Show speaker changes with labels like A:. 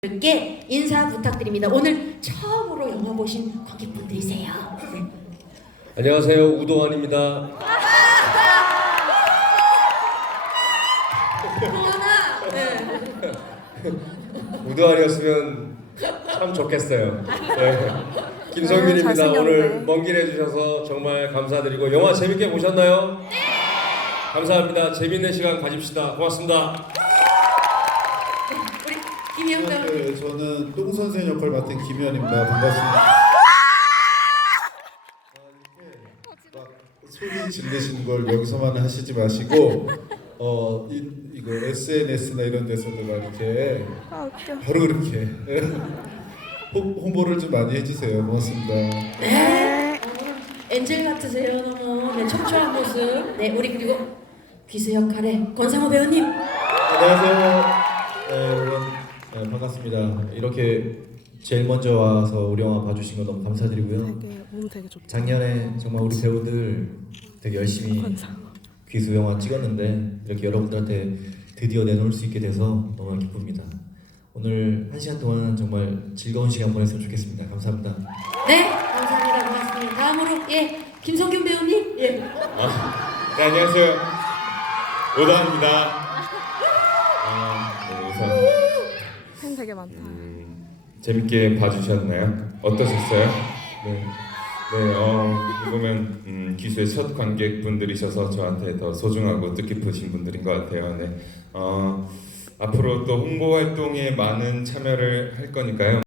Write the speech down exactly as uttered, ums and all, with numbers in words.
A: 께 인사 부탁드립니다. 오늘 처음으로 영화 보신 관객분들이세요. 네.
B: 안녕하세요, 우도환입니다.
A: 도원아. 네.
B: 우도환이었으면 참 좋겠어요. 네. 김성균입니다.
C: 아,
B: 오늘 먼 길 해주셔서 정말 감사드리고 영화 재밌게 보셨나요? 네. 감사합니다. 재밌는 시간 가집시다. 고맙습니다.
A: 김희영 배우.
D: 네, 저는 똥 선생 역할 맡은 김현입니다. 반갑습니다. 아, 이렇게 막 소리 지르시는 걸 여기서만 하시지 마시고 어 이, 이거 에스엔에스나 이런 데서도 막 이렇게 바로 그렇게 홍, 홍보를 좀 많이 해주세요. 고맙습니다.
A: 네. 어, 엔젤 같으세요. 너무 네, 척추한 모습. 네, 우리 그리고 귀수 역할의 권상우 배우님.
E: 안녕하세요. 네, 여러분 네, 반갑습니다. 이렇게 제일 먼저 와서 우리 영화 봐주신 거 너무 감사드리고요.
C: 되게 몸 되게 좋다.
E: 작년에 정말 우리 배우들 되게 열심히 귀수 영화 찍었는데 이렇게 여러분들한테 드디어 내놓을 수 있게 돼서 너무 기쁩니다. 오늘 한 시간 동안 정말 즐거운 시간 보냈으면 좋겠습니다. 감사합니다.
A: 네, 감사합니다. 고맙습니다. 다음으로 예, 김성균 배우님. 예.
F: 아, 네, 안녕하세요. 오다입니다. 아, 네, 우선
C: 팬 되게 많다.
F: 음, 재밌게 봐주셨나요? 어떠셨어요? 네, 네, 어, 보면 음, 기수의 첫 관객분들이셔서 저한테 더 소중하고 뜻깊으신 분들인 것 같아요. 네, 어, 앞으로 또 홍보 활동에 많은 참여를 할 거니까요.